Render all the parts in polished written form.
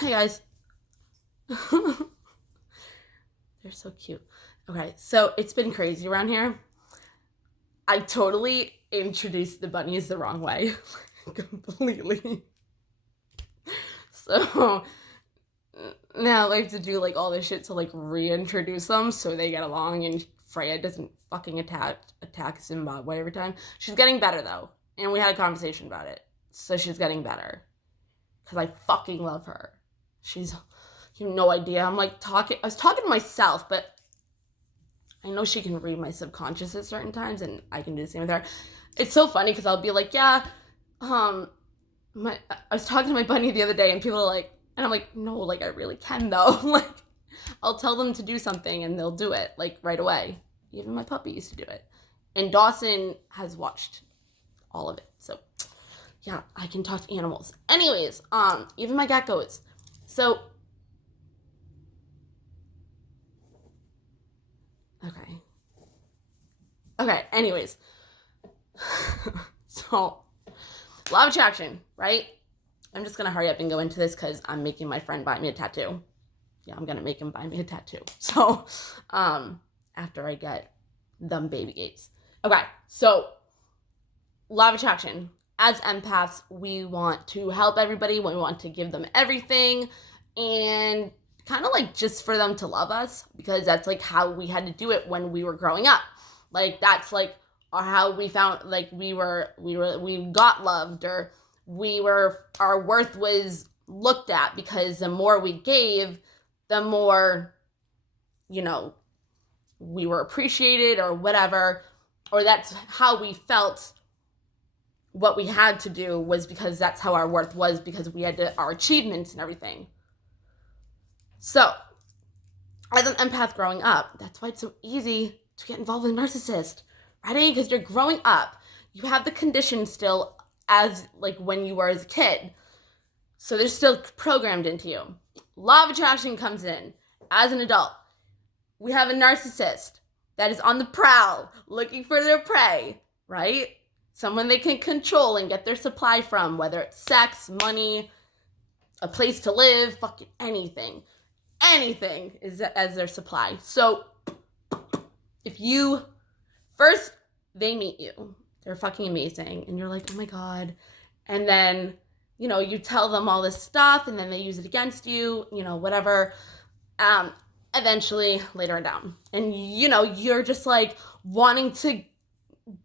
Hi guys. They're so cute. Okay, so it's been crazy around here. I totally introduced the bunnies the wrong way. Completely. So now I have to do like all this shit to like reintroduce them so they get along and Freya doesn't fucking attack Zimbabwe every time. She's getting better though. And we had a conversation about it. So she's getting better. Cause I fucking love her. She's You have no idea. I was talking to myself, but I know she can read my subconscious at certain times, and I can do the same with her. It's so funny because I'll be like, yeah, I was talking to my bunny the other day, and people are like, and I'm like, no, like I really can though. Like, I'll tell them to do something, and they'll do it like right away. Even my puppy used to do it, and Dawson has watched all of it. So, yeah, I can talk to animals. Anyways, even my geckos. So okay. Okay, anyways. So, law of attraction, right? I'm just gonna hurry up and go into this because I'm making my friend buy me a tattoo. Yeah, I'm gonna make him buy me a tattoo. So, after I get them baby gates. Okay, so law of attraction. As empaths, we want to help everybody. We want to give them everything, and kind of like just for them to love us because that's like how we had to do it when we were growing up. Like that's like how we found like we got loved, or our worth was looked at, because the more we gave, the more, you know, we were appreciated or whatever, or that's how we felt. What we had to do was because that's how our worth was, because we had our achievements and everything. So, as an empath growing up, that's why it's so easy to get involved with a narcissist, right? Because you're growing up, you have the condition still as like when you were as a kid, so they're still programmed into you. Law of attraction comes in as an adult. We have a narcissist that is on the prowl, looking for their prey, right? Someone they can control and get their supply from, whether it's sex, money, a place to live, fucking anything. Anything is as their supply. So if you first they meet you, they're fucking amazing, and you're like, oh my god, and then you tell them all this stuff, and then they use it against you, whatever. Eventually, later down, and you're just like wanting to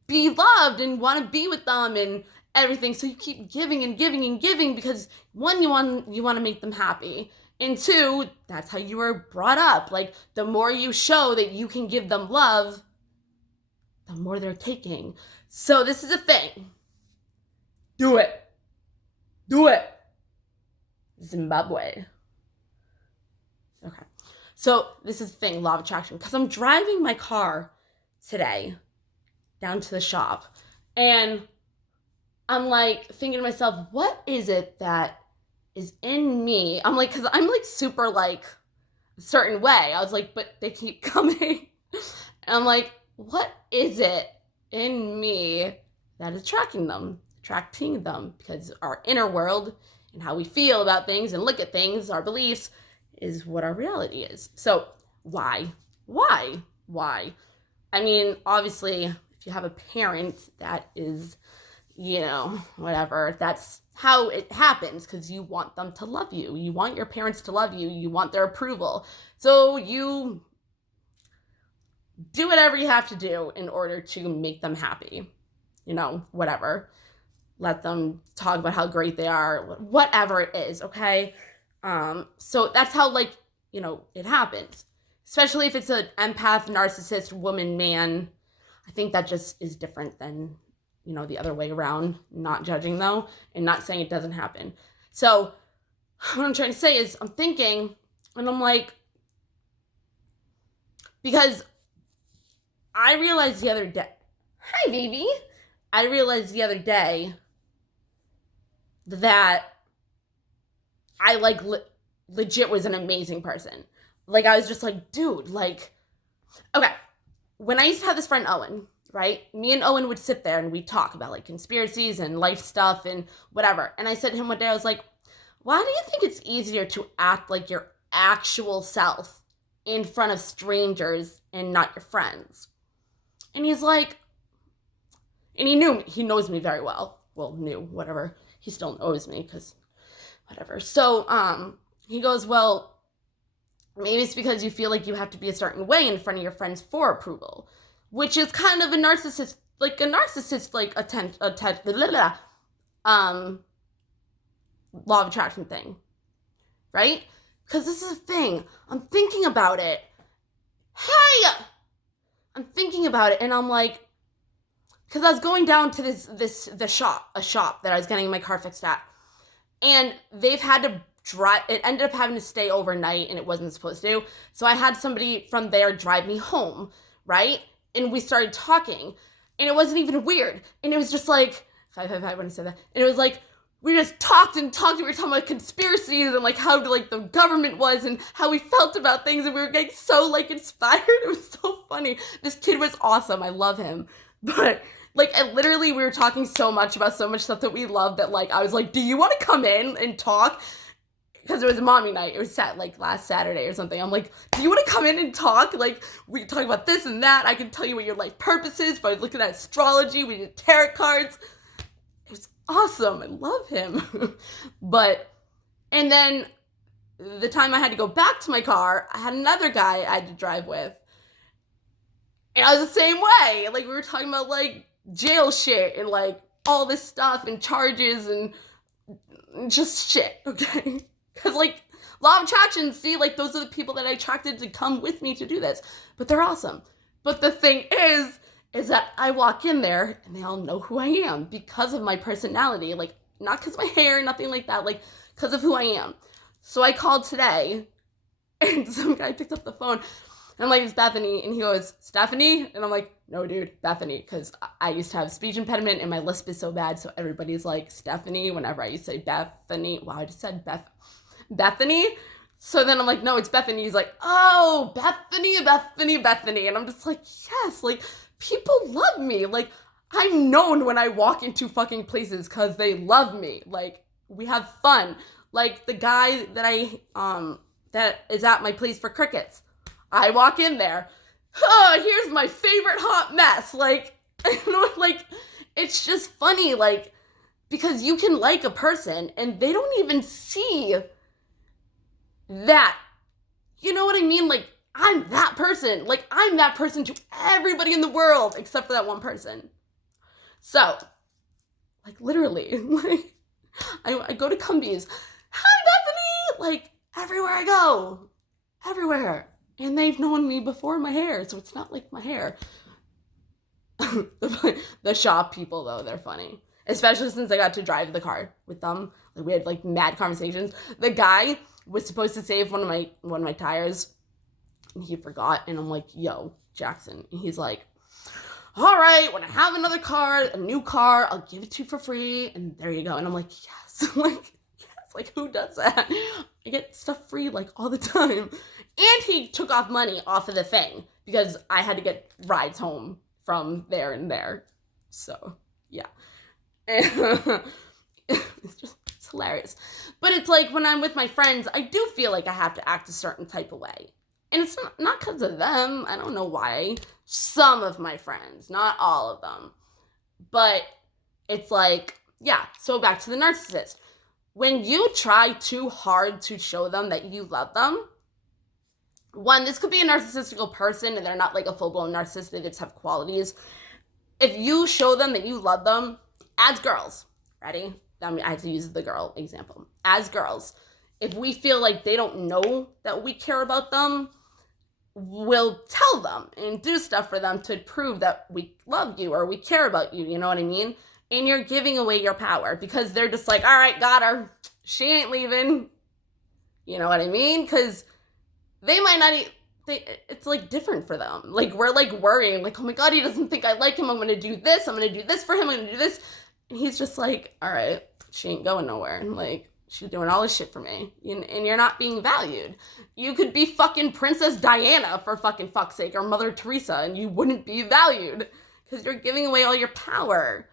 be loved and want to be with them and everything, so you keep giving and giving and giving, because one, you want to make them happy, and two, that's how you were brought up. Like, the more you show that you can give them love, the more they're taking. So this is a thing. Do it. Zimbabwe. Okay, so this is the thing, law of attraction, because I'm driving my car today down to the shop, and I'm like thinking to myself, what is it that is in me? I'm like, because I'm like super like a certain way. I was like, but they keep coming. And I'm like, what is it in me that is attracting them? Because our inner world and how we feel about things and look at things, our beliefs, is what our reality is. So why? I mean, obviously, if you have a parent that is, whatever, that's how it happens, because you want them to love you. You want your parents to love you. You want their approval. So you do whatever you have to do in order to make them happy. Whatever. Let them talk about how great they are, whatever it is, okay? So that's how, it happens. Especially if it's an empath, narcissist, woman, man. I think that just is different than, the other way around. Not judging, though, and not saying it doesn't happen. So what I'm trying to say is, I'm thinking, and I'm like, because I realized the other day, hi, baby. I realized the other day that I, legit was an amazing person. Like, I was just like, dude, okay. When I used to have this friend, Owen, right? Me and Owen would sit there and we'd talk about, conspiracies and life stuff and whatever. And I said to him one day, I was like, why do you think it's easier to act like your actual self in front of strangers and not your friends? And he's like, and he knows me very well. Well, whatever. He still knows me because whatever. So, he goes, well, maybe it's because you feel like you have to be a certain way in front of your friends for approval, which is kind of a narcissist, law of attraction thing, right? Because this is the thing. I'm thinking about it. Hey! I'm thinking about it, and I'm like, because I was going down to a shop that I was getting my car fixed at, and they've had to drive. It ended up having to stay overnight, and it wasn't supposed to. So I had somebody from there drive me home, right? And we started talking, and it wasn't even weird, and it was just like 555 when I said that, and it was like we just talked. We were talking about conspiracies and like how like the government was and how we felt about things, and we were getting so like inspired. It was so funny. This kid was awesome. I love him, but like literally we were talking so much about so much stuff that we loved that like I was like, do you want to come in and talk? Because it was a mommy night. It was like last Saturday or something. I'm like, do you want to come in and talk? Like, we can talk about this and that. I can tell you what your life purpose is by looking at astrology. We did tarot cards. It was awesome. I love him. And then the time I had to go back to my car, I had another guy I had to drive with. And I was the same way. Like, we were talking about, like, jail shit and, like, all this stuff and charges and just shit, okay? Because, like, law of attraction, see, like, those are the people that I attracted to come with me to do this. But they're awesome. But the thing is that I walk in there and they all know who I am because of my personality. Like, not because of my hair, nothing like that. Like, because of who I am. So I called today and some guy picked up the phone. And I'm like, it's Bethany. And he goes, Stephanie? And I'm like, no, dude, Bethany. Because I used to have a speech impediment and my lisp is so bad. So everybody's like, Stephanie, whenever I used to say Bethany. Wow, I just said Bethany. So then I'm like, no, it's Bethany. He's like, oh, Bethany. And I'm just like, yes, like, people love me. Like, I'm known when I walk into fucking places because they love me. Like, we have fun. Like, the guy that is at my place for crickets. I walk in there. Oh, here's my favorite hot mess. Like, like, it's just funny, like, because you can like a person and they don't even see that. You know what I mean? Like, I'm that person. Like, I'm that person to everybody in the world except for that one person. So, like, literally, like, I go to Cumbies. Hi, Bethany! Like, everywhere I go. Everywhere. And they've known me before my hair, so it's not like my hair. The shop people, though, they're funny. Especially since I got to drive the car with them. Like, we had, like, mad conversations. The guy was supposed to save one of my tires, and he forgot. And I'm like, yo, Jackson. And he's like, all right, when I have another car, a new car, I'll give it to you for free. And there you go. And I'm like, yes. Like, who does that? I get stuff free, like, all the time. And he took off money off of the thing because I had to get rides home from there and there. So, yeah. And it's hilarious. But it's like when I'm with my friends, I do feel like I have to act a certain type of way. And it's not because of them. I don't know why. Some of my friends, not all of them. But it's like, yeah, so back to the narcissist. When you try too hard to show them that you love them, one, this could be a narcissistical person and they're not like a full-blown narcissist, they just have qualities. If you show them that you love them, as girls, ready? I have to use the girl example. As girls, if we feel like they don't know that we care about them, we'll tell them and do stuff for them to prove that we love you or we care about you, you know what I mean? And you're giving away your power because they're just like, all right, got her. She ain't leaving. You know what I mean? Because they might not it's like different for them. Like, we're like worrying, like, oh my God, he doesn't think I like him. I'm going to do this. I'm going to do this for him. I'm going to do this. And he's just like, all right, she ain't going nowhere. And like, she's doing all this shit for me. And you're not being valued. You could be fucking Princess Diana for fucking fuck's sake or Mother Teresa and you wouldn't be valued because you're giving away all your power.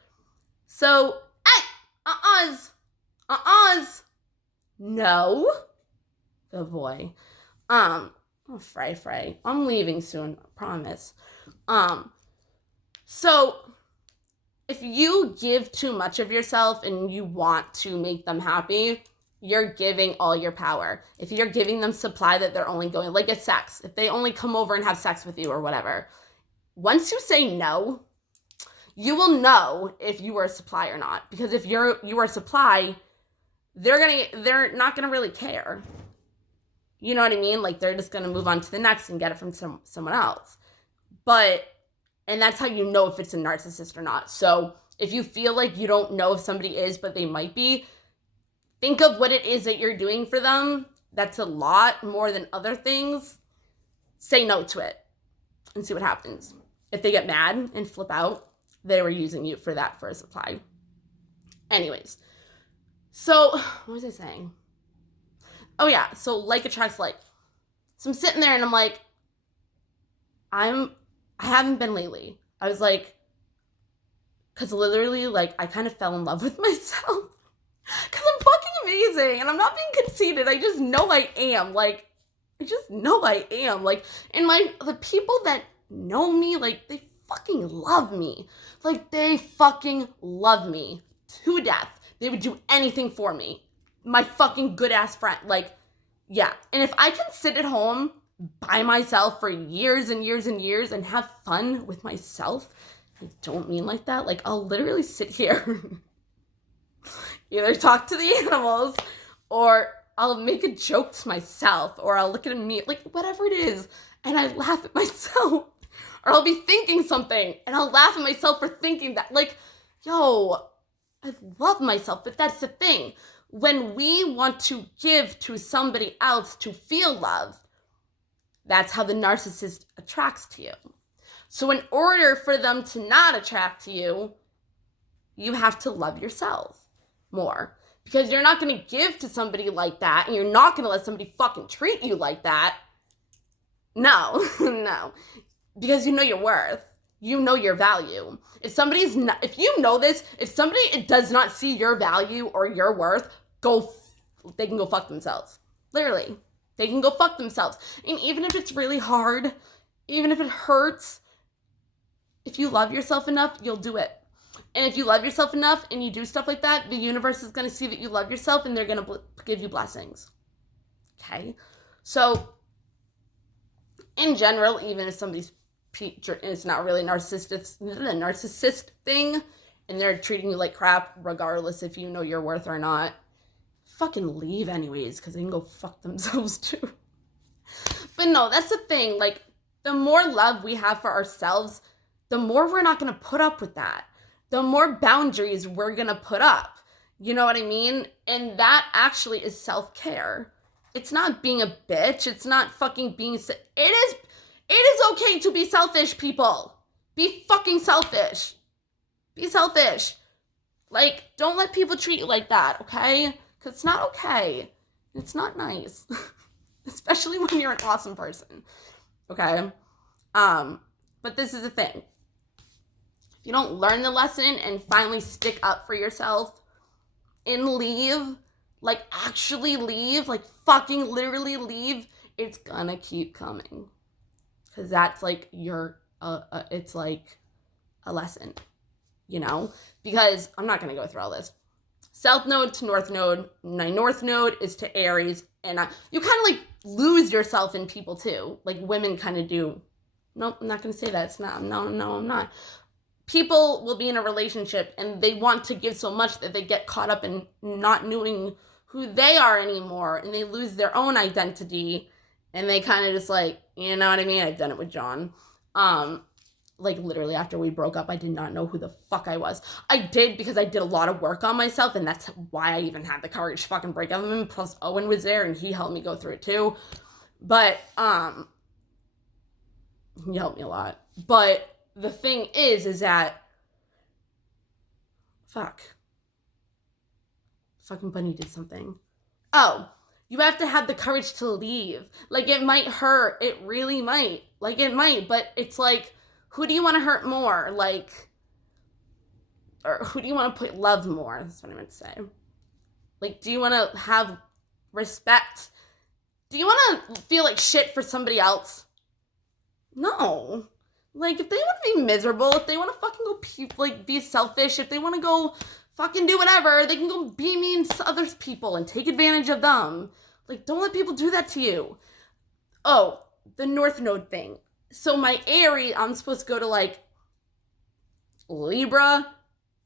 So, hey, No. Good boy. Oh, Frey. I'm leaving soon, I promise. So if you give too much of yourself and you want to make them happy, you're giving all your power. If you're giving them supply that they're only going, like a sex, if they only come over and have sex with you or whatever, once you say no, you will know if you are a supply or not. Because if you are a supply, they're not gonna really care. You know what I mean? Like, they're just gonna move on to the next and get it from someone else. And that's how you know if it's a narcissist or not. So if you feel like you don't know if somebody is, but they might be, think of what it is that you're doing for them. That's a lot more than other things. Say no to it and see what happens. If they get mad and flip out, they were using you for a supply. Anyways, so what was I saying? Oh yeah, so like attracts like. So I'm sitting there and I'm like, I haven't been lately. I was like, because literally, like, I kind of fell in love with myself. Because I'm fucking amazing. And I'm not being conceited. I just know I am. Like, I just know I am. Like, and the people that know me, like, they fucking love me. Like, they fucking love me to death. They would do anything for me. My fucking good ass friend. Like, yeah. And if I can sit at home by myself for years and years and years and have fun with myself, I don't mean like that. Like, I'll literally sit here, either talk to the animals, or I'll make a joke to myself, or I'll look at me, like, whatever it is, and I laugh at myself. Or I'll be thinking something, and I'll laugh at myself for thinking that. Like, yo, I love myself, but that's the thing. When we want to give to somebody else to feel love, that's how the narcissist attracts to you. So in order for them to not attract to you, you have to love yourself more. Because you're not going to give to somebody like that, and you're not going to let somebody fucking treat you like that. No, no. Because you know your worth. You know your value. If you know this, if somebody does not see your value or your worth, they can go fuck themselves. Literally. They can go fuck themselves. And even if it's really hard, even if it hurts, if you love yourself enough, you'll do it. And if you love yourself enough and you do stuff like that, the universe is going to see that you love yourself and they're going to give you blessings. Okay? So, in general, even if somebody's it's not really narcissist thing and they're treating you like crap, regardless if you know your worth or not, fucking leave anyways, because they can go fuck themselves too. But no, that's the thing. Like, the more love we have for ourselves, the more we're not going to put up with that. The more boundaries we're going to put up. You know what I mean? And that actually is self-care. It's not being a bitch. It's not fucking being... It is okay to be selfish, people. Be fucking selfish. Be selfish. Like, don't let people treat you like that, okay? Because it's not okay. It's not nice. Especially when you're an awesome person. Okay? But this is the thing. If you don't learn the lesson and finally stick up for yourself and leave, like actually leave, like fucking literally leave, it's gonna keep coming. Because that's like it's like a lesson, you know? Because I'm not going to go through all this. South node to north node. My north node is to Aries. And you kind of like lose yourself in people too. Like women kind of do. Nope, I'm not going to say that. It's not. No, I'm not. People will be in a relationship and they want to give so much that they get caught up in not knowing who they are anymore. And they lose their own identity. And they kind of just like, you know what I mean? I've done it with John. Like literally after we broke up, I did not know who the fuck I was. I did because I did a lot of work on myself, and that's why I even had the courage to fucking break up with him. Plus Owen was there and he helped me go through it too. But he helped me a lot. But the thing is that fucking Bunny did something. Oh, you have to have the courage to leave. Like, it might hurt. It really might. Like, it might. But it's like, who do you want to hurt more? Like, or who do you want to love more? That's what I meant to say. Like, do you want to have respect. Do you want to feel like shit for somebody else? No. Like, if they want to be miserable, if they want to fucking go be selfish, if they want to go fucking do whatever, they can go be mean to other people and take advantage of them. Like, don't let people do that to you. Oh, the North Node thing. So my Aries, I'm supposed to go to like Libra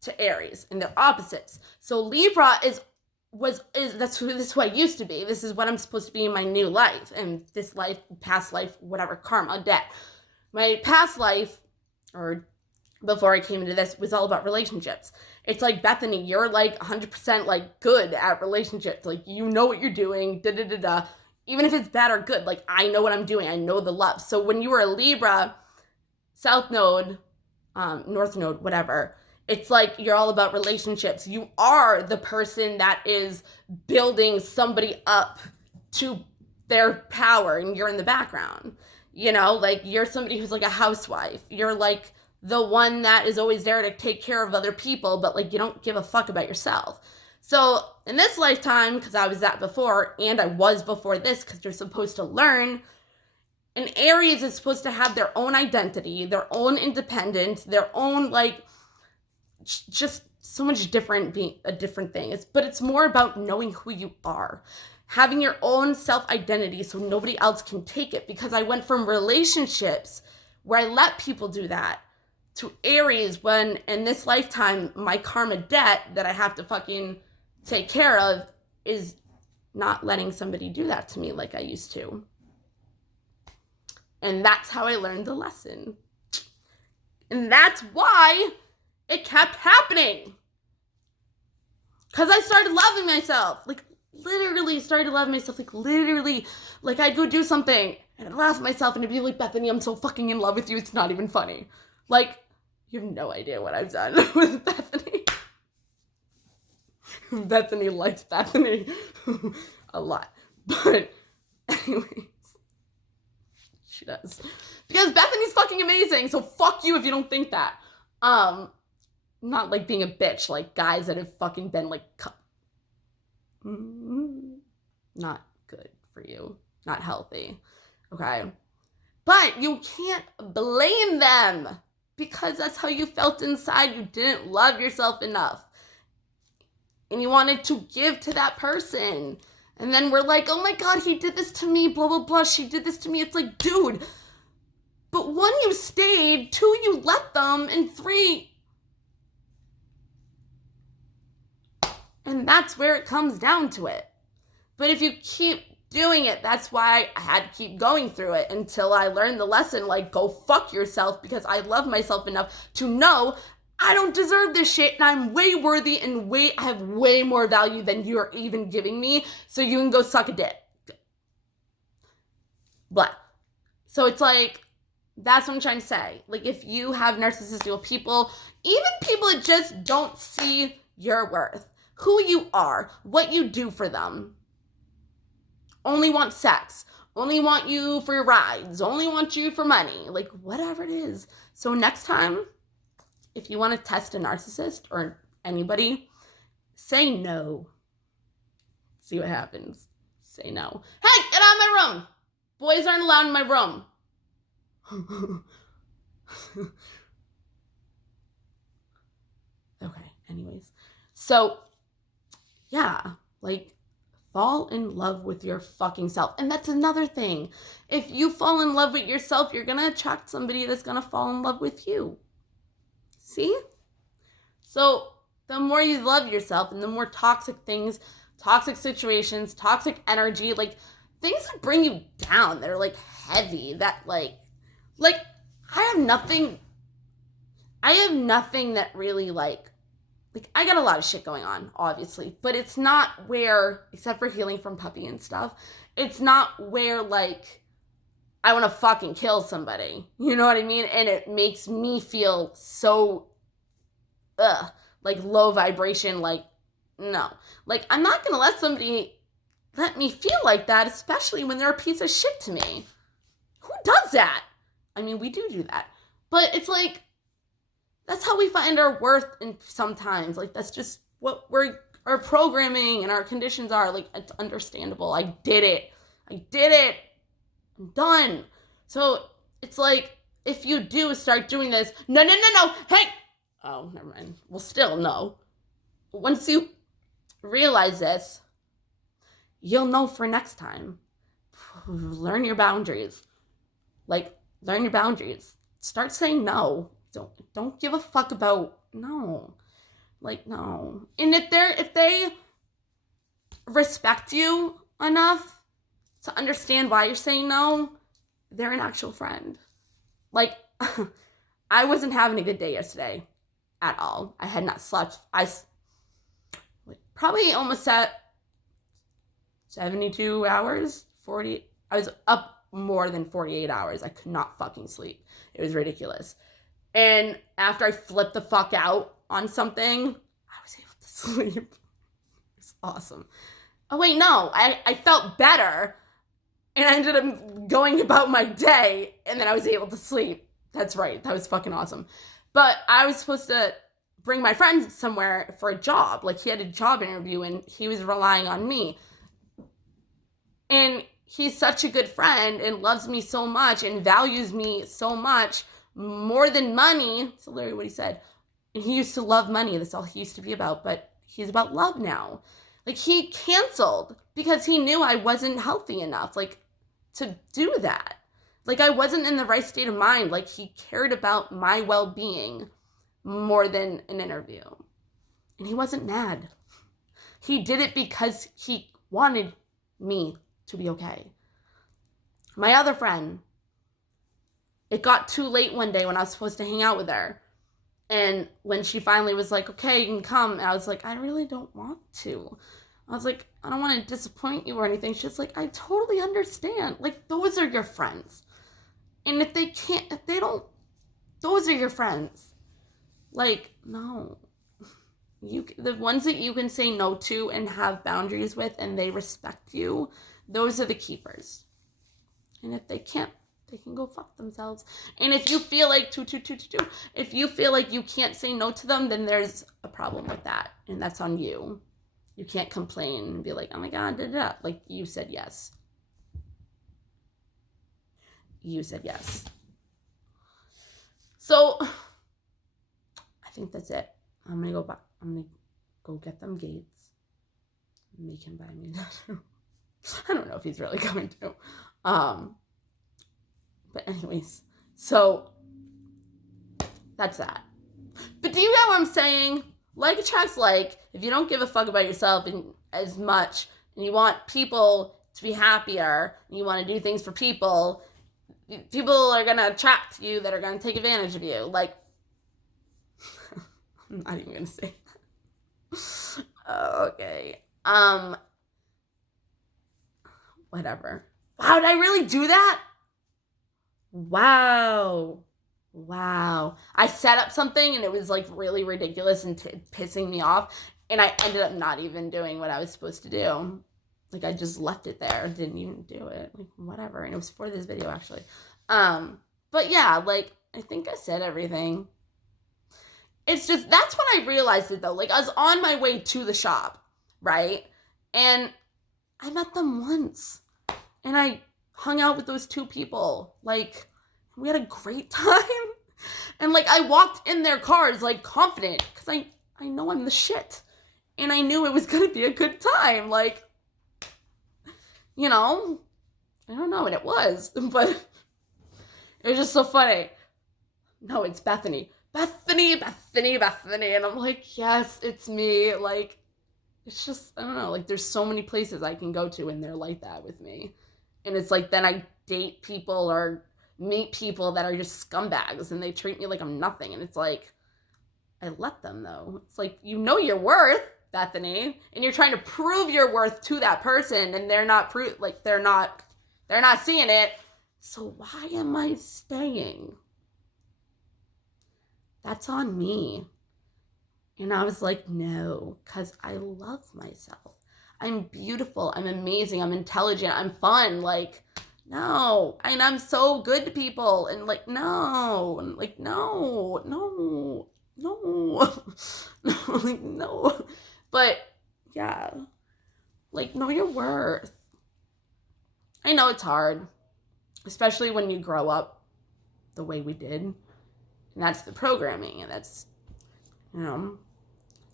to Aries, and they're opposites. So Libra is who I used to be. This is what I'm supposed to be in my new life, and this life, past life, whatever, karma, debt. My past life, or before I came into this, was all about relationships. It's like, Bethany, you're like 100% like good at relationships. Like, you know what you're doing, even if it's bad or good. Like, I know what I'm doing. I know the love. So when you were a Libra, South Node, North Node, whatever, it's like you're all about relationships. You are the person that is building somebody up to their power, and you're in the background. You know, like, you're somebody who's like a housewife. You're like the one that is always there to take care of other people, but like, you don't give a fuck about yourself. So in this lifetime, because I was that before, and I was before this, because you're supposed to learn, an Aries is supposed to have their own identity, their own independence, their own, like, just so much different, being a different thing. But it's more about knowing who you are, having your own self-identity so nobody else can take it. Because I went from relationships where I let people do that to Aries, when in this lifetime, my karma debt that I have to fucking take care of is not letting somebody do that to me like I used to. And that's how I learned the lesson. And that's why it kept happening. Because I started loving myself. Like, literally started loving myself. Like, literally. Like, I'd go do something and I'd laugh at myself and I'd be like, Bethany, I'm so fucking in love with you. It's not even funny. Like, you have no idea what I've done with Bethany. Bethany likes Bethany a lot. But anyways, she does. Because Bethany's fucking amazing, so fuck you if you don't think that. Not like being a bitch, like guys that have fucking been like, not good for you. Not healthy. Okay? But you can't blame them, because that's how you felt inside. You didn't love yourself enough. And you wanted to give to that person. And then we're like, oh my God, he did this to me, blah, blah, blah. She did this to me. It's like, dude. But 1, you stayed. 2, you let them. And 3. And that's where it comes down to it. But if you keep doing it, that's why I had to keep going through it until I learned the lesson, like, go fuck yourself, because I love myself enough to know I don't deserve this shit, and I'm way worthy and I have way more value than you're even giving me, so you can go suck a dick. Blah. So it's like, that's what I'm trying to say. Like, if you have narcissistic people, even people that just don't see your worth, who you are, what you do for them, only want sex, only want you for your rides, only want you for money, like, whatever it is. So next time, if you want to test a narcissist or anybody, say no. See what happens. Say no. Hey, get out of my room. Boys aren't allowed in my room. Okay, anyways. So, yeah, like, fall in love with your fucking self. And that's another thing. If you fall in love with yourself, you're going to attract somebody that's going to fall in love with you. See? So the more you love yourself and the more toxic things, toxic situations, toxic energy, like, things that bring you down, they're like heavy, that like I have nothing that really like I got a lot of shit going on, obviously, but it's not where, except for healing from puppy and stuff, it's not where like I want to fucking kill somebody. You know what I mean? And it makes me feel so, like low vibration, like, no. Like, I'm not going to let somebody let me feel like that, especially when they're a piece of shit to me. Who does that? I mean, we do that. But it's like, that's how we find our worth, and sometimes, like, that's just what we're our programming and our conditions are. Like, it's understandable. I did it. I'm done. So it's like, if you do start doing this, no, hey! Oh, never mind. Well, still, no. Once you realize this, you'll know for next time. Learn your boundaries. Like, learn your boundaries. Start saying no. Don't give a fuck about no. Like, no. And if they respect you enough to understand why you're saying no, they're an actual friend. Like, I wasn't having a good day yesterday at all. I had not slept. I probably almost at 72 hours, 40. I was up more than 48 hours. I could not fucking sleep. It was ridiculous. And after I flipped the fuck out on something, I was able to sleep. It was awesome. Oh, wait, no. I felt better. And I ended up going about my day. And then I was able to sleep. That's right. That was fucking awesome. But I was supposed to bring my friend somewhere for a job. Like, he had a job interview and he was relying on me. And he's such a good friend and loves me so much and values me so much, more than money. That's literally what he said. And he used to love money. That's all he used to be about. But he's about love now. Like, he canceled because he knew I wasn't healthy enough, like, to do that. Like, I wasn't in the right state of mind. Like, he cared about my well-being more than an interview. And he wasn't mad. He did it because he wanted me to be okay. My other friend, it got too late one day when I was supposed to hang out with her. And when she finally was like, okay, you can come, and I was like, I really don't want to. I was like, I don't want to disappoint you or anything. She's like, I totally understand. Like, those are your friends. And if they don't, those are your friends. Like, no. The ones that you can say no to and have boundaries with and they respect you, those are the keepers. And if they can't, they can go fuck themselves. And if you feel like if you feel like you can't say no to them, then there's a problem with that. And that's on you. You can't complain and be like, oh my God, like, you said yes. You said yes. So I think that's it. I'm gonna go back. I'm gonna go get them Gates. Make him buy me a tattoo. I don't know if he's really going to. But anyways, so that's that. But do you get what I'm saying? Like attracts like. If you don't give a fuck about yourself and as much, and you want people to be happier, and you want to do things for people are gonna attract you that are gonna take advantage of you. Like, I'm not even gonna say that. Okay. Whatever. Wow, did I really do that? Wow. I set up something and it was like really ridiculous and pissing me off. And I ended up not even doing what I was supposed to do. Like, I just left it there. Didn't even do it. Like, whatever. And it was for this video, actually. But yeah, like, I think I said everything. It's just, that's when I realized it, though. Like, I was on my way to the shop, right? And I met them once. And I hung out with those two people. Like, we had a great time. And, like, I walked in their cars, like, confident. Because I know I'm the shit. And I knew it was going to be a good time. Like, you know, I don't know. And it was. But it was just so funny. No, it's Bethany. Bethany. And I'm like, yes, it's me. Like, it's just, I don't know. Like, there's so many places I can go to and they're like that with me. And it's like, then I date people or meet people that are just scumbags and they treat me like I'm nothing. And it's like, I let them, though. It's like, you know your worth, Bethany, and you're trying to prove your worth to that person, and they're not they're not seeing it. So why am I staying? That's on me. And I was like, no, because I love myself. I'm beautiful. I'm amazing. I'm intelligent. I'm fun. Like, no. And I'm so good to people. And like, no. And like, no. Like, no. But yeah. Like, know your worth. I know it's hard, especially when you grow up the way we did. And that's the programming, and that's,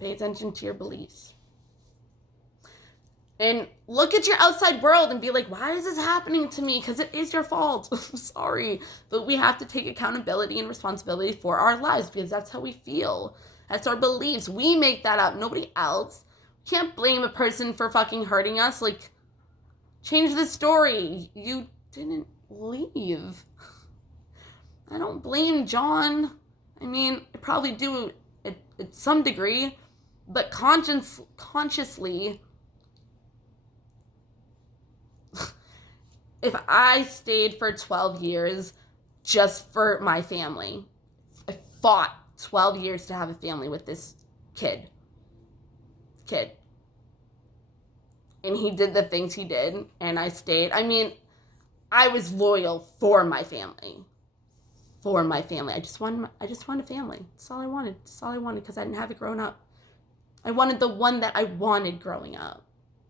pay attention to your beliefs. And look at your outside world and be like, why is this happening to me? Because it is your fault. I'm sorry. But we have to take accountability and responsibility for our lives because that's how we feel. That's our beliefs. We make that up. Nobody else. We can't blame a person for fucking hurting us. Like, change the story. You didn't leave. I don't blame John. I mean, I probably do at some degree. But consciously, if I stayed for 12 years just for my family, I fought 12 years to have a family with this kid. And he did the things he did, and I stayed. I mean, I was loyal for my family. I just wanted a family. That's all I wanted. Because I didn't have it growing up. I wanted the one that I wanted growing up.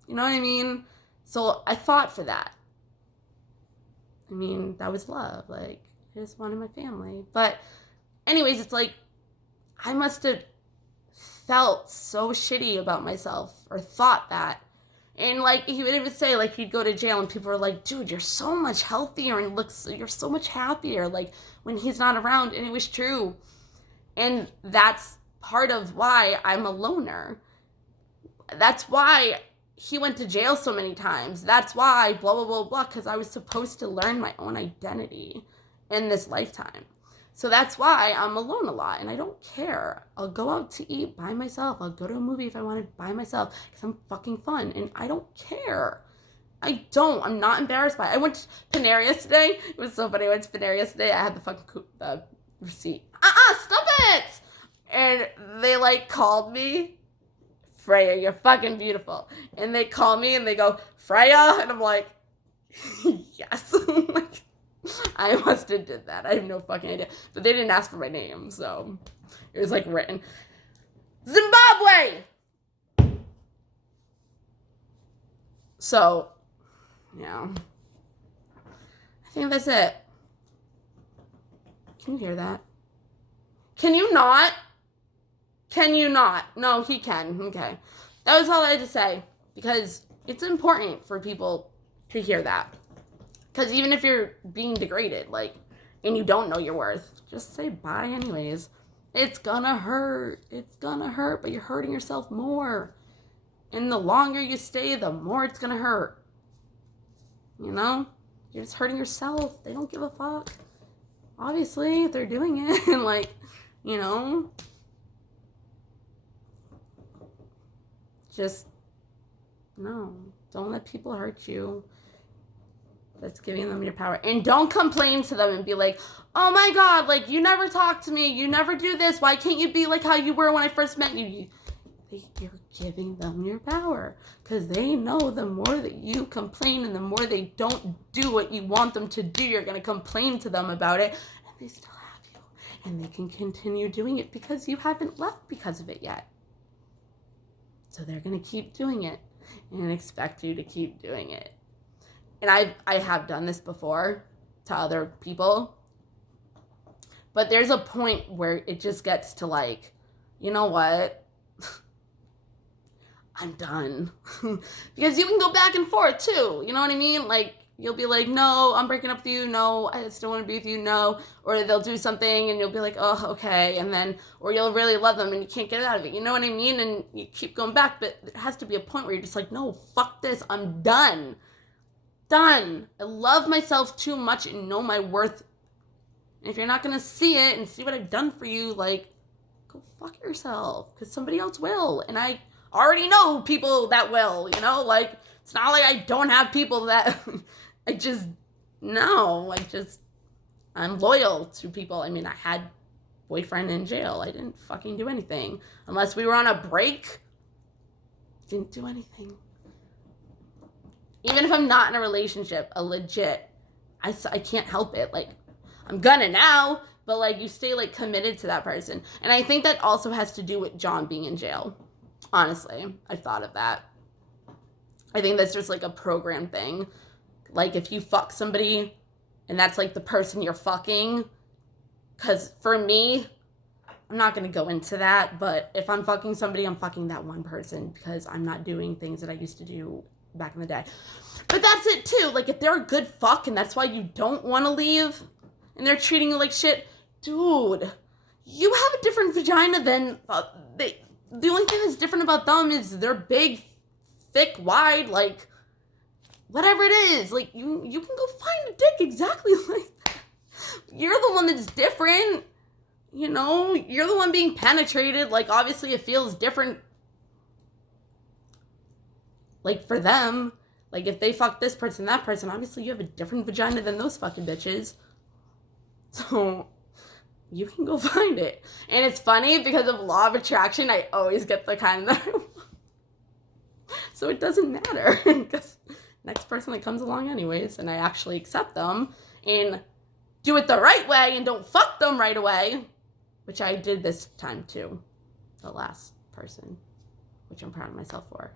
You know what I mean? So I fought for that. I mean, that was love. Like, I just wanted my family. But anyways, it's like, I must have felt so shitty about myself or thought that. And like, he would even say, like, he'd go to jail and people were like, dude, you're so much healthier and you're so much happier, like, when he's not around. And it was true. And that's part of why I'm a loner. That's why he went to jail so many times. That's why blah, blah, blah, blah, because I was supposed to learn my own identity in this lifetime. So that's why I'm alone a lot, and I don't care. I'll go out to eat by myself. I'll go to a movie if I want to by myself because I'm fucking fun, and I don't care. I'm not embarrassed by it. I went to Panera yesterday. It was so funny. I went to Panera yesterday. I had the fucking receipt. Stop it! And they, like, called me. Freya, you're fucking beautiful. And they call me and they go, Freya? And I'm like, yes. Like, I must have did that. I have no fucking idea. But they didn't ask for my name, so it was, like, written. Zimbabwe! So, yeah. I think that's it. Can you hear that? Can you not? Can you not? No, he can. Okay. That was all I had to say. Because it's important for people to hear that. Because even if you're being degraded, like, and you don't know your worth, just say bye anyways. It's gonna hurt. It's gonna hurt, but you're hurting yourself more. And the longer you stay, the more it's gonna hurt. You know? You're just hurting yourself. They don't give a fuck. Obviously, if they're doing it. And, like, you know? Just, no. Don't let people hurt you. That's giving them your power. And don't complain to them and be like, oh my God, like, you never talk to me. You never do this. Why can't you be like how you were when I first met you? You're giving them your power. Because they know the more that you complain and the more they don't do what you want them to do, you're going to complain to them about it. And they still have you. And they can continue doing it because you haven't left because of it yet. So they're going to keep doing it and expect you to keep doing it. And I have done this before to other people. But there's a point where it just gets to, like, you know what? I'm done. Because you can go back and forth too. You know what I mean? Like, you'll be like, no, I'm breaking up with you. No, I still want to be with you. No. Or they'll do something and you'll be like, oh, okay. And then, or you'll really love them and you can't get out of it. You know what I mean? And you keep going back. But there has to be a point where you're just like, no, fuck this. I'm done. Done. I love myself too much and know my worth. And if you're not going to see it and see what I've done for you, like, go fuck yourself. Because somebody else will. And I already know people that will, you know? Like, it's not like I don't have people that I'm loyal to people. I mean, I had boyfriend in jail. I didn't fucking do anything. Unless we were on a break. Didn't do anything. Even if I'm not in a relationship, a legit, I can't help it. Like, I'm gonna now, but, like, you stay, like, committed to that person. And I think that also has to do with John being in jail. Honestly, I've thought of that. I think that's just like a program thing. Like if you fuck somebody and that's like the person you're fucking, because for me, I'm not going to go into that, but if I'm fucking somebody, I'm fucking that one person because I'm not doing things that I used to do back in the day. But that's it too. Like if they're a good fuck and that's why you don't want to leave and they're treating you like shit, dude, you have a different vagina than the only thing that's different about them is they're big, thick, wide, like whatever it is. Like you can go find a dick exactly like that. You're the one that's different. You know, you're the one being penetrated. Like, obviously, it feels different. Like, for them. Like, if they fuck this person, that person, obviously, you have a different vagina than those fucking bitches. So, you can go find it. And it's funny, because of law of attraction, I always get the kind that I want. So, it doesn't matter. Because next person that comes along anyways, and I actually accept them, and do it the right way, and don't fuck them right away. Which I did this time too. The last person. Which I'm proud of myself for.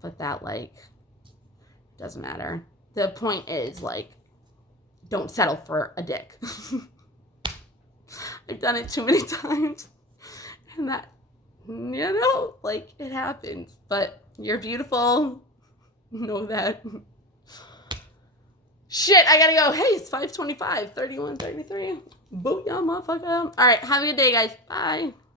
But that, like, doesn't matter. The point is, like, don't settle for a dick. I've done it too many times. And that, you know, like, it happens. But you're beautiful. Know that. Shit, I gotta go. Hey, it's 5:25, 31:33. Booyah, motherfucker. All right, have a good day, guys. Bye.